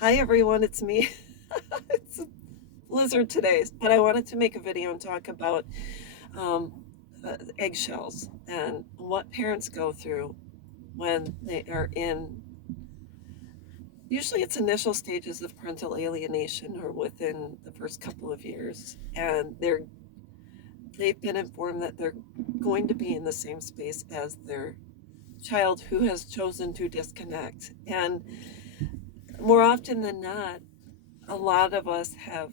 Hi everyone, it's me. It's a blizzard today, but I wanted to make a video and talk about um, eggshells and what parents go through when they are in. Usually, it's initial stages of parental alienation or within the first couple of years, and they've been informed that they're going to be in the same space as their child who has chosen to disconnect. And more often than not, a lot of us have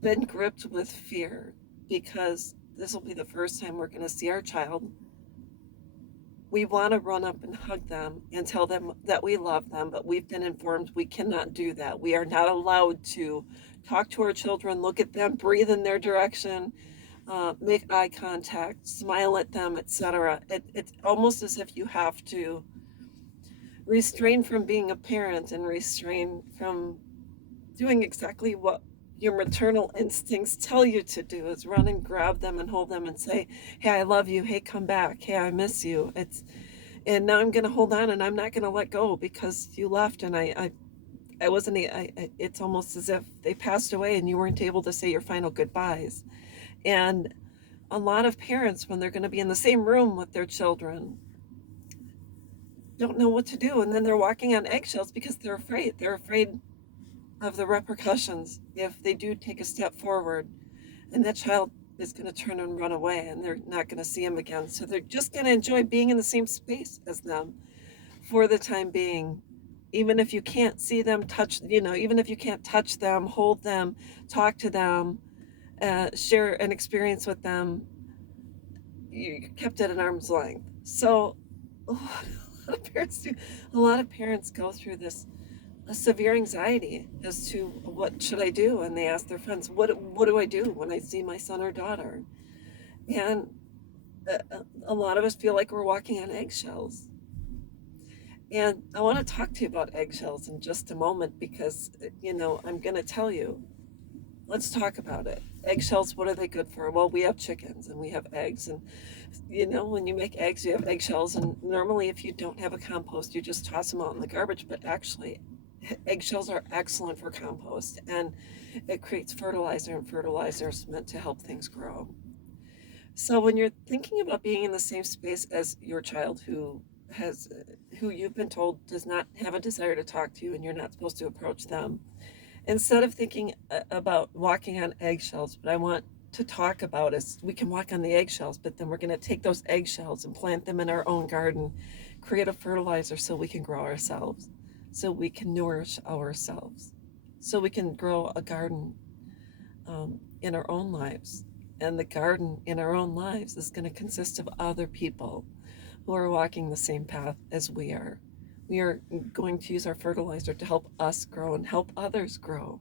been gripped with fear because this will be the first time we're going to see our child. We want to run up and hug them and tell them that we love them, but we've been informed we cannot do that. We are not allowed to talk to our children, look at them, breathe in their direction, make eye contact, smile at them, etc. It's almost as if you have to restrain from being a parent and restrain from doing exactly what your maternal instincts tell you to do is run and grab them and hold them and say, "Hey, I love you. Hey, come back. Hey, I miss you." And now I'm going to hold on and I'm not going to let go because you left and I wasn't, it's almost as if they passed away and you weren't able to say your final goodbyes. And a lot of parents, when they're going to be in the same room with their children, don't know what to do. And then they're walking on eggshells because they're afraid. They're afraid of the repercussions if they do take a step forward, and that child is going to turn and run away and they're not going to see him again. So they're just going to enjoy being in the same space as them for the time being. Even if you can't see them, even if you can't touch them, hold them, talk to them, share an experience with them, you kept at an arm's length. So a lot of parents do. A lot of parents go through this a severe anxiety as to what should I do, and they ask their friends, "What do I do when I see my son or daughter?" And a lot of us feel like we're walking on eggshells. And I want to talk to you about eggshells in just a moment because I'm going to tell you. Let's talk about it. Eggshells, what are they good for? Well, we have chickens and we have eggs, and when you make eggs, you have eggshells. And normally, if you don't have a compost, you just toss them out in the garbage. But actually, eggshells are excellent for compost, and it creates fertilizer, and fertilizer is meant to help things grow. So when you're thinking about being in the same space as your child has who you've been told does not have a desire to talk to you and you're not supposed to approach them, instead of thinking about walking on eggshells, what I want to talk about is we can walk on the eggshells, but then we're going to take those eggshells and plant them in our own garden, create a fertilizer so we can grow ourselves, so we can nourish ourselves, so we can grow a garden in our own lives. And the garden in our own lives is going to consist of other people who are walking the same path as we are. We are going to use our fertilizer to help us grow and help others grow.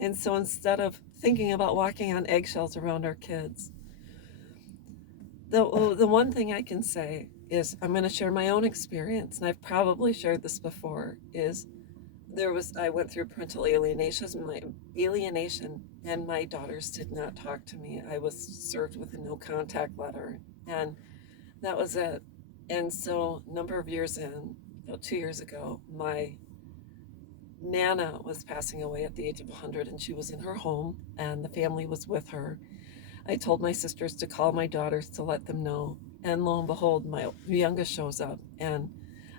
And so instead of thinking about walking on eggshells around our kids, the one thing I can say is I'm going to share my own experience, and I've probably shared this before, is I went through parental alienation, and my daughters did not talk to me. I was served with a no contact letter, and that was it. And so, a number of years in, about 2 years ago, my Nana was passing away at the age of 100, and she was in her home, and the family was with her. I told my sisters to call my daughters to let them know, and lo and behold, my youngest shows up, and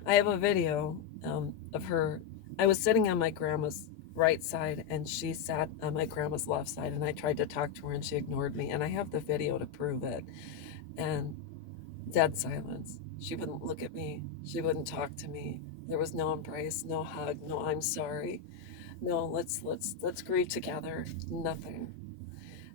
I have a video of her. I was sitting on my grandma's right side, and she sat on my grandma's left side, and I tried to talk to her, and she ignored me, and I have the video to prove it. And dead silence. She wouldn't look at me. She wouldn't talk to me. There was no embrace, no hug, no I'm sorry. No, let's grieve together. Nothing.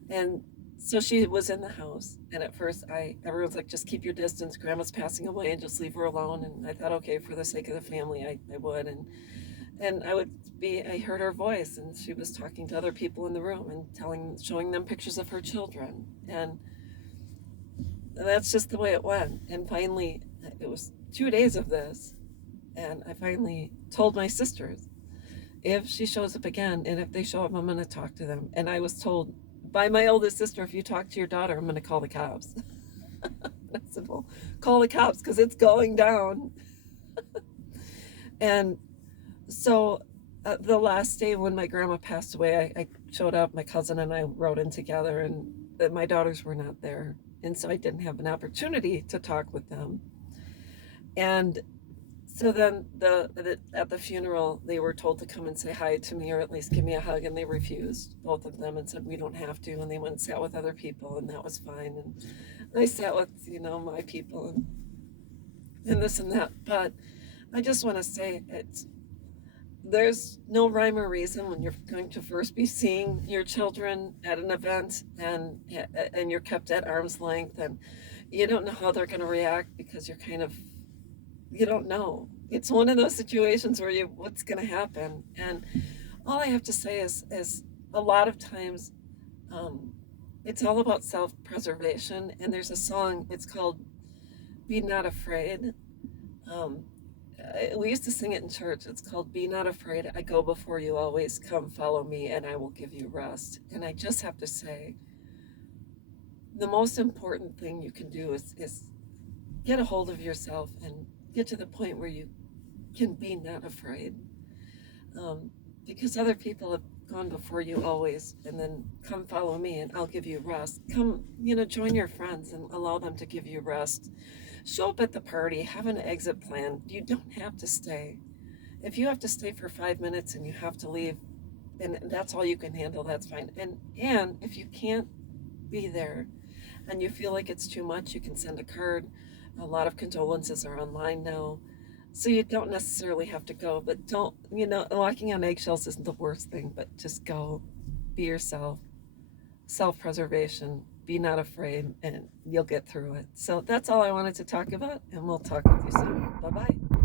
And so she was in the house, and at first everyone's like, just keep your distance. Grandma's passing away, and just leave her alone. And I thought, okay, for the sake of the family, I would. And I heard her voice, and she was talking to other people in the room and showing them pictures of her children. And that's just the way it went. And finally, it was 2 days of this, and I finally told my sisters, if she shows up again, and if they show up, I'm going to talk to them. And I was told by my oldest sister, if you talk to your daughter, I'm going to call the cops. I said, well, call the cops because it's going down. And so The last day when my grandma passed away, I showed up. My cousin and I rode in together, and my daughters were not there, and so I didn't have an opportunity to talk with them. And so then at the funeral, they were told to come and say hi to me, or at least give me a hug, and they refused, both of them, and said we don't have to. And they went and sat with other people, and that was fine. And I sat with my people, and this and that. But I just want to say there's no rhyme or reason when you're going to first be seeing your children at an event, and you're kept at arm's length, and you don't know how they're going to react, because you don't know. It's one of those situations where what's going to happen. And all I have to say is a lot of times, um, it's all about self-preservation. And there's a song, it's called Be Not Afraid. um, we used to sing it in church. It's called Be Not Afraid, I Go Before You Always, Come Follow Me, and I Will Give You Rest. And I just have to say, the most important thing you can do is get a hold of yourself and get to the point where you can be not afraid. um, because other people have gone before you always, and then come follow me and I'll give you rest. Come, join your friends and allow them to give you rest. Show up at the party, have an exit plan. You don't have to stay. If you have to stay for 5 minutes and you have to leave, and that's all you can handle, that's fine. And if you can't be there and you feel like it's too much, you can send a card. A lot of condolences are online now. So you don't necessarily have to go, but don't, walking on eggshells isn't the worst thing, but just go, be yourself, self preservation, be not afraid, and you'll get through it. So that's all I wanted to talk about, and we'll talk with you soon. Bye bye.